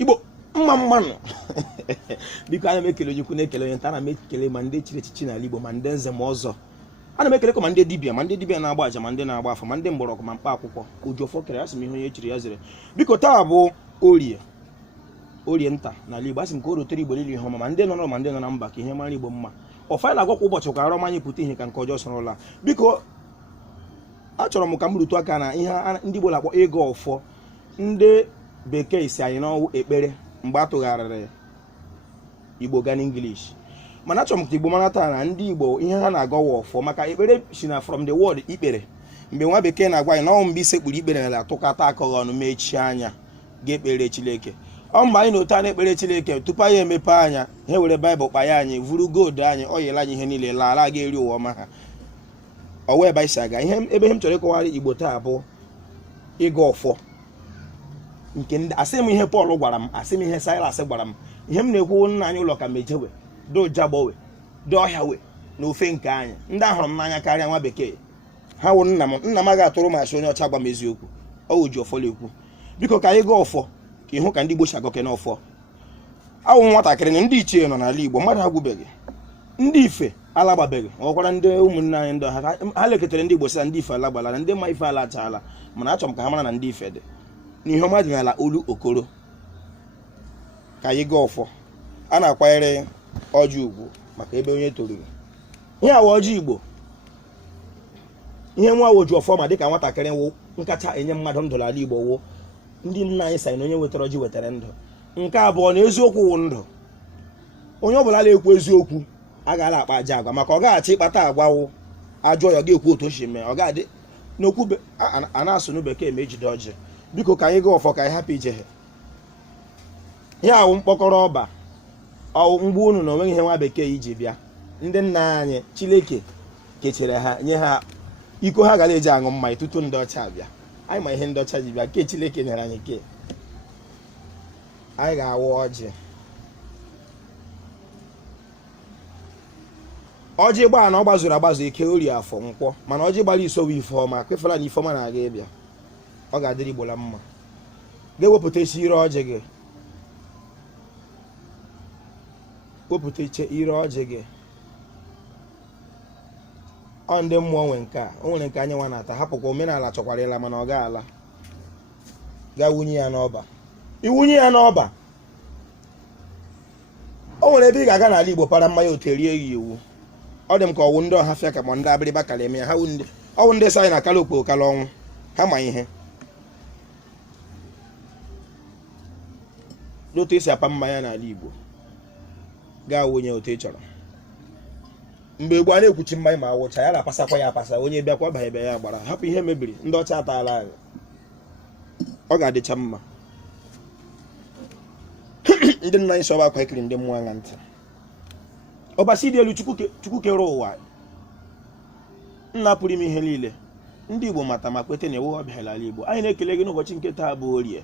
Igbo mmanụ biko ana m ekele onye ukwu na-ekele onye nta, ana m ekele ma ndị chiri echichi n'ala Igbo ma ndị nze ma ọzọ, ana m ekele ma ndị dibịa na-agba aja ma ndị na-agba afọ ma ndị mgbọrọgwụ ma mkpa akwụkwọ Ojiọfọ kere asị m ihe onye echiri ya zere. Biko taa bụ orie nta n'ala Igbo, asị m ka o rotere Igbo niile ihe ọma ma ndị nọ n'ụlọ ma ndị nọ na mba ka ihe mara Igbo mma. Ọfa na-agwakwa ụbọchị ka arọm anyị pụta ihe ka nke ọjọọ sorola. Biko achọrọ m ka m rutu aka na ihe ndị Igbo na-akpọ ịgọ ọfọ, ndị bekee si anyị n'ọwụ ekpere mgbe a tụgharịrị Igbo gaa n'English, mana achọrọ m ka Igbo mara taa na ndị Igbo ihe ha na-agọwa ọfọ maka ekpere si na from the word ikpere, mgbe nwa bekee na-agwa anyị na ọ mgbe isekpuru ikpere na-atụkọta akọghị ọnụ mechie anya ga-ekpere Chineke. Ọ mgbe anyị na otu a na-ekpere Chineke tupu anyị emepe anya ha were Baịbụl kpaya anyị vuru gold anyị ọ yela anyị ihe niile laala ga-eri ụwa ọma ha ọwa ebe anyị si aga. Ihe ebe m chọrọ ịkọwara Igbo taa bụ ịgọ ọfọ nke ndị asị m ihe Pọl gwara m, asị m ihe Silas gwara m. Ihe m na-ekwu nna anyị ụlọ ka mejewe dojagbowe doọhịawe na ofe nke anyị ndị ahụrụ m n'anya karịa nwa bekee. Ha wụ nna m agaghị atụrụ m asị onye ọcha gwa m eziokwu, ọ Ojiọfọ ekwu. Biko ka anyị gaa ọfọ ka ịhụ ka ndị Igbo si agọke n'ọfọ. Awụ nwatakịrị na ndị ichie nọ n'ala Igbo mmadụ agwụbeghị, ndị ife alagbabeghị, ọkwara ndị ụmụnne anyị ndị ha leketere ndị Igbo sị na ndị ife alagbala na ndị ma ife alachaala, mana achọrọ m ka ha mara na ndị ife dị n'ihe ọma dị n'ala olu okoro. Ka anyị gaa ọfọ, a na-akwanyere ọjị ugwu maka ebe onye toruru. Ihe awa ọjị Igbo, ihe nwa Ojiọfọ ma dịka nwatakịrị wụ nkacha enye mmadụ ndụ n'ala Igbo wụ ndị nna anyị sayị na onye wetara ọjị wetara ndụ. Nke abụọ na eziokwu wụ ndụ. Onye ọbụla na-ekwu eziokwu agaghị akpa aja agwa maka ọ gaghachi ịkpata agwa wụ ajọ ya ga-ekwu otu o si mee, ọ ga-adị n'okwu a na-asụ n'Bekee ma ejide ọjị. Biko ka anyị gaa ọfọ ka anyị hapụ ijeghe. Ihe awụ mkpọkọrọ ọba ọwụ mgbe unu na onweghị ihe nwa bekee iji bịa. Ndị nna anyị Chineke kechere ha nye ha iko ha gara eji aṅụ mmanya tutu ndị ọcha bịa. Anyị ma ihe ndị ọcha ji bịa, ke Chineke nyere anyị ke anyị ga-awụ ọjị. Ọjị gbaa na ọ gbazuru agbazu ike orie afọ nkwọ, mana ọjị gbara isowe ifeọma kwefela na ifeọma na-aga ịbịa, ọ ga-adịrị Igbo la mma. Ga-ewepụta isi ire ọjị gị, wepụta iche ire ọjị gị. Ọ ndị mmụọ nwe nke a, o nwere nke anyị nwa na-ata, hapụkwa omenala chọkwara ịla mana ọ ga ala. Gaa wunye ya n'ọba. Iwunye ya n'ọba, o nwere ebe ị ga-aga n'ala Igbo para mmanya otu erie ya iwu. Ọ dị m ka ọwụ ndị ọhafịa ka ma ndị abịrịba kara eme ya, ha ọwụ ndị sa anyị na kala okpo kala ọnwụ, ha ma ihe n'otu esi apa mmanya n'ala Igbo. Gaa wunye otu ị chọrọ. Mgbe Igbo a na-ekwuchi mmanya ma awụcha ya na-apasakwa ya apasa, onye bịakwa ba ebe ya gbara, hapụ ihe mebiri ndị ọcha ataala anyị, ọ ga-adịcha mma. Ndị nna anyị sọba akwa ekiri ndị mmụọ agha ntị. Ọbasi dị elu Chukwu kere ụwa, nna pụrụ ime ihe niile. Ndị Igbo mata ma kwete na ewu ọbịala ala Igbo. Anyị na-ekele gị n'ụbọchị nke taa bụ Orie,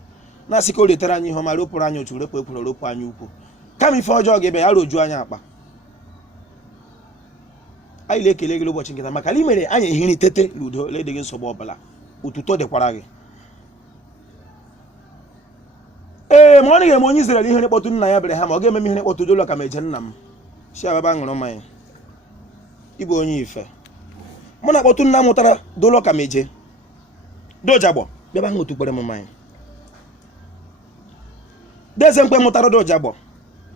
na-asị ka o letara anyị ihe ọma, ropụrụ anyị otu repụ ekwuru ropụ anyị ukwu, kama ife ọjọọ ga-ebe ya rojuo anyị akpa. Anyị na-ekele gị n'ụbọchị nke taa maka na ị mere anyị ehiri tete n'udo, ledịghị nsogbu ọbụla, otuto dịkwara gị. Ma ọ na-eme onye Izrel ihe na-ekpọtụ nna ya bere ha, ma ọ ga-eme ihe na-ekpọtụ dolo ka meje nna m si ababa ṅụrụ mmanya. Ịbụ onye ife mụ na-akpọtụ nna m mụtara dolo ka meje dojagbo bịaba ṅụ tukpere m mmanya. Deze mkpe mụtara dojagbo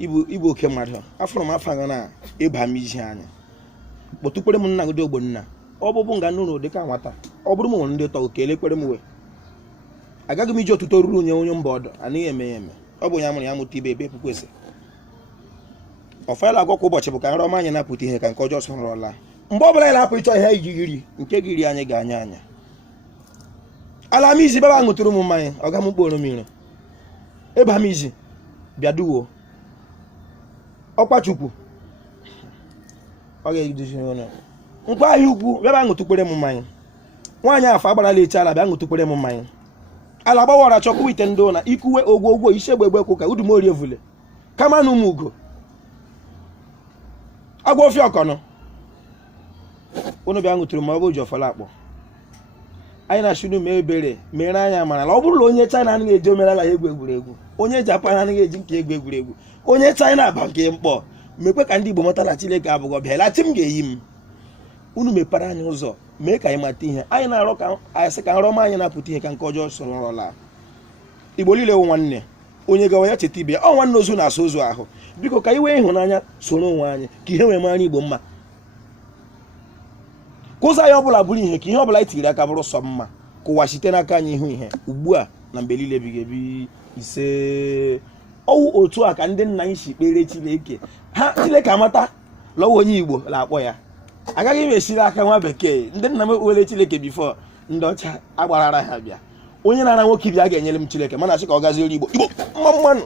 ịbụ oke mmadụ, afọrọ m afọ na ịba m iji anya kpọtụkpere m nna gị ogbo nna. Ọ bụbụ nga nụrụ dịka nwata, ọ bụrụ m nwere ndị tọ okele kwere m wee agaghị m iji ọtụtụ ruru onye mba ọdụ, anaghị eme ya eme. Ọ bụ ya mụrụ ya mụta ibe ebe ekwukwesị. Ọfala agwakwa ụbọchị bụ ka nrọma anyị na-apụta ihe ka nke ọjọọ sọrọla. Mgbe ọ bụla anyị na-apụ ịchọ ihe iji giri nke giri anyị ga-anya anya. Ala m izi baba ṅụtụrụ m mmanya, ọ ga m kporo m iro. Ebe m izi bịa duwo ọkwa Chukwu, ọ ga-eduzi ọnụ nkwa ahịa ukwu bịaba ṅụtụkpere m mmanya. Nwaanyị afọ agbarala eche ala bịa ṅụtụkpere m mmanya. Ala gbawara chọkwa ite ndị ụna ikuwe ogwogwo isi egbe egbe ka udumorie vule kama na ụmụ ugo agwa ofi ọkọnọ unu bịa ṅụtụrụ ma ọ bụ Ojiọfọ akpọ. anyị na-achụrụ mee ebere mere anya mara na ọ bụrụ na onye China anaghị eji omenala ya egwu egwuregwu, onye Japan anaghị eji nke egwu egwuregwu, onye China aba nke mkpọ, mekwe ka ndị Igbo mata na Chineke abụghị bịala chi m ga-eyi m. Unu mepere anyị ụzọ mee ka anyị mata ihe anyị na-arọ, ka anyị sị ka nrọma anyị na-apụta ihe ka nke ọjọọ soro nrọla. Igbo niile wụ nwanne, onye gawa ya cheta ibe ya, ọ nwanne ozu na-asa ozu ahụ. Biko ka anyị wee ịhụnanya soro onwe anyị ka ihe wee mara Igbo mma, ka ụzọ anyị ọbụla bụrụ ihe, ka ihe ọbụla anyị tiri aka bụrụ sọ mma, ka ụwa site n'aka anyị ihu ihe ugbu a na mgbe niile ebighị ebi. Ise ọwụ otu a ka ndị nna anyị si kpere Chineke, ha Chineke amata lọwa onye Igbo na-akpọ ya. Agaghị m esiri aka nwa bekee, ndị nna m ekpere Chineke bifo ndị ọcha agbarara ha bịa. Onye na-ara nwoke bịa ga-enyere m Chineke, mana asị ka ọ gaziere Igbo mmanụ